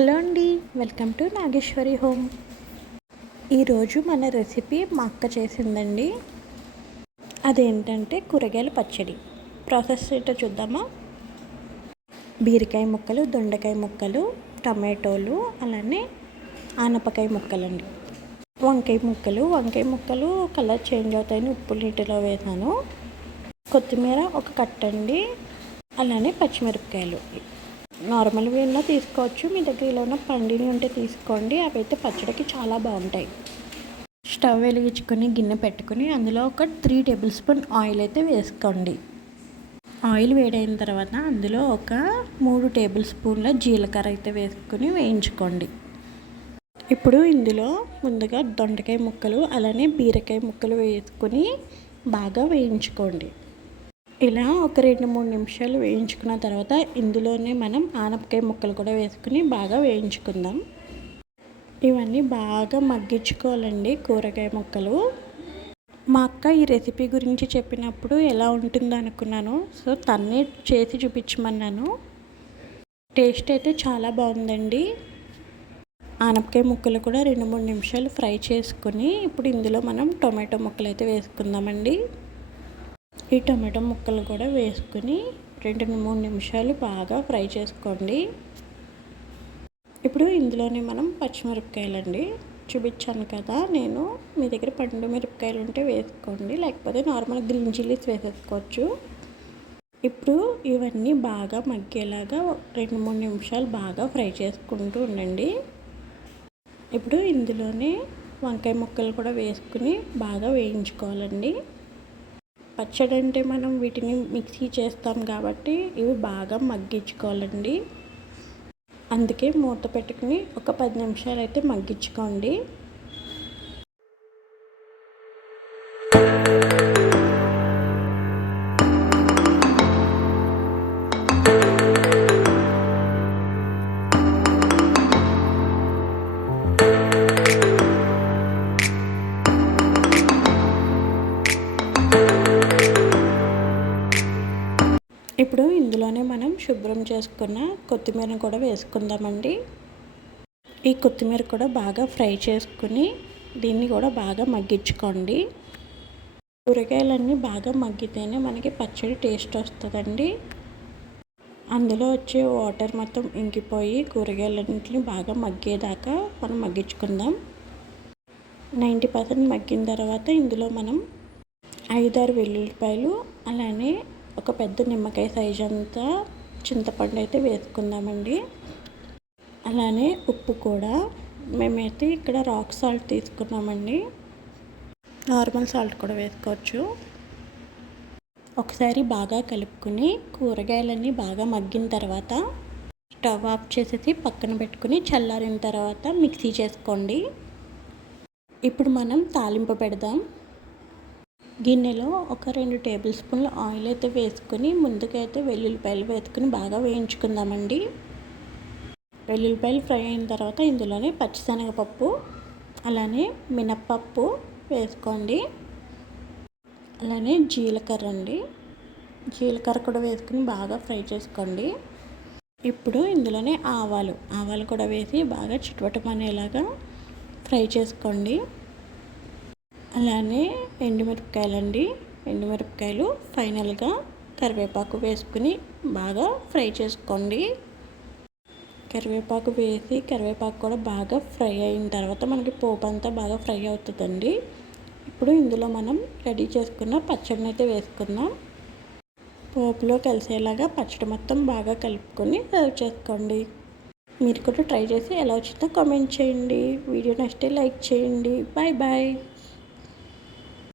Hello అండి, welcome to Nageswari home. ఈరోజు మన రెసిపీ మా అక్క చేసిందండి. అదేంటంటే కూరగాయల పచ్చడి. ప్రాసెస్ ఏంటో చూద్దామా. బీరకాయ ముక్కలు, దొండకాయ ముక్కలు, టమాటోలు, అలానే ఆనపకాయ ముక్కలండి. వంకాయ ముక్కలు కలర్ చేంజ్ అవుతాయని ఉప్పు నీటిలో వేసాను. కొత్తిమీర ఒక కట్టండి, అలానే పచ్చిమిరపకాయలు నార్మల్గా అయినా తీసుకోవచ్చు. మీ దగ్గర ఇలా ఉన్న పండిని ఉంటే తీసుకోండి. అవి అయితే పచ్చడికి చాలా బాగుంటాయి. స్టవ్ వెలిగించుకొని గిన్నె పెట్టుకుని అందులో ఒక 3 టేబుల్ స్పూన్ ఆయిల్ అయితే వేసుకోండి. ఆయిల్ వేడైన తర్వాత అందులో ఒక 3 టేబుల్ స్పూన్ల జీలకర్ర అయితే వేసుకొని వేయించుకోండి. ఇప్పుడు ఇందులో ముందుగా దొండకాయ ముక్కలు అలానే బీరకాయ ముక్కలు వేసుకొని బాగా వేయించుకోండి. ఇలా ఒక 2-3 నిమిషాలు వేయించుకున్న తర్వాత ఇందులోనే మనం ఆనపకాయ ముక్కలు కూడా వేసుకుని బాగా వేయించుకుందాం. ఇవన్నీ బాగా మగ్గించుకోవాలండి కూరగాయ ముక్కలు. మా అక్క ఈ రెసిపీ గురించి చెప్పినప్పుడు ఎలా ఉంటుందో అనుకున్నాను. సో తన్నే చేసి చూపించమన్నాను. టేస్ట్ అయితే చాలా బాగుందండి. ఆనపకాయ ముక్కలు కూడా 2-3 నిమిషాలు ఫ్రై చేసుకుని ఇప్పుడు ఇందులో మనం టొమాటో ముక్కలు అయితే వేసుకుందామండి. ఈ టమాటో ముక్కలు కూడా వేసుకుని 2-3 నిమిషాలు బాగా ఫ్రై చేసుకోండి. ఇప్పుడు ఇందులోనే మనం పచ్చిమిరపకాయలండి చూపించాను కదా నేను. మీ దగ్గర పండు మిరపకాయలు ఉంటే వేసుకోండి, లేకపోతే నార్మల్ గ్రీన్ చిల్లీస్ వేసేసుకోవచ్చు. ఇప్పుడు ఇవన్నీ బాగా మగ్గేలాగా 2-3 నిమిషాలు బాగా ఫ్రై చేసుకుంటూ ఉండండి. ఇప్పుడు ఇందులోనే వంకాయ ముక్కలు కూడా వేసుకుని బాగా వేయించుకోవాలండి. పచ్చడి అంటే మనం వీటిని మిక్సీ చేస్తాం కాబట్టి ఇవి బాగా మగ్గించుకోవాలండి. అందుకే మూత పెట్టుకుని ఒక 10 నిమిషాలు అయితే మగ్గించుకోండి. ఇప్పుడు ఇందులోనే మనం శుభ్రం చేసుకున్న కొత్తిమీరను కూడా వేసుకుందామండి. ఈ కొత్తిమీర కూడా బాగా ఫ్రై చేసుకుని దీన్ని కూడా బాగా మగ్గించుకోండి. కూరగాయలన్నీ బాగా మగ్గితేనే మనకి పచ్చడి టేస్ట్ వస్తుందండి. అందులో వచ్చే వాటర్ మొత్తం ఇంకిపోయి కూరగాయలన్నింటినీ బాగా మగ్గేదాకా మనం మగ్గించుకుందాం. 90% మగ్గిన తర్వాత ఇందులో మనం 5-6 వెల్లుల్లిపాయలు అలానే ఒక పెద్ద నిమ్మకాయ సైజ్ అంతా చింతపండు అయితే వేసుకుందామండి. అలానే ఉప్పు కూడా మేమైతే ఇక్కడ రాక్ సాల్ట్ తీసుకున్నామండి. నార్మల్ సాల్ట్ కూడా వేసుకోవచ్చు. ఒకసారి బాగా కలుపుకొని కూరగాయలన్నీ బాగా మగ్గిన తర్వాత స్టవ్ ఆఫ్ చేసేసి పక్కన పెట్టుకుని చల్లారిన తర్వాత మిక్సీ చేసుకోండి. ఇప్పుడు మనం తాలింపు పెడదాం. గిన్నెలో ఒక 2 టేబుల్ స్పూన్ల ఆయిల్ అయితే వేసుకొని ముందుకైతే వెల్లుల్లిపాయలు వేసుకుని బాగా వేయించుకుందామండి. వెల్లుల్లిపాయలు ఫ్రై అయిన తర్వాత ఇందులోనే పచ్చిశనగపప్పు అలానే మినప్పప్పు వేసుకోండి. అలానే జీలకర్ర కూడా వేసుకుని బాగా ఫ్రై చేసుకోండి. ఇప్పుడు ఇందులోనే ఆవాలు కూడా వేసి బాగా చిటపటమనేలాగా ఫ్రై చేసుకోండి. అలానే ఎండుమిరపకాయలు ఫైనల్గా కరివేపాకు వేసుకుని బాగా ఫ్రై చేసుకోండి. కరివేపాకు కూడా బాగా ఫ్రై అయిన తర్వాత మనకి పోపు అంతా బాగా ఫ్రై అవుతుందండి. ఇప్పుడు ఇందులో మనం రెడీ చేసుకున్న పచ్చడిని అయితే వేసుకుందాం. పోపులో కలిసేలాగా పచ్చడి మొత్తం బాగా కలుపుకొని సర్వ్ చేసుకోండి. మీరు కూడా ట్రై చేసి ఎలా వచ్చిందో కామెంట్ చేయండి. వీడియో నచ్చితే లైక్ చేయండి. Bye bye.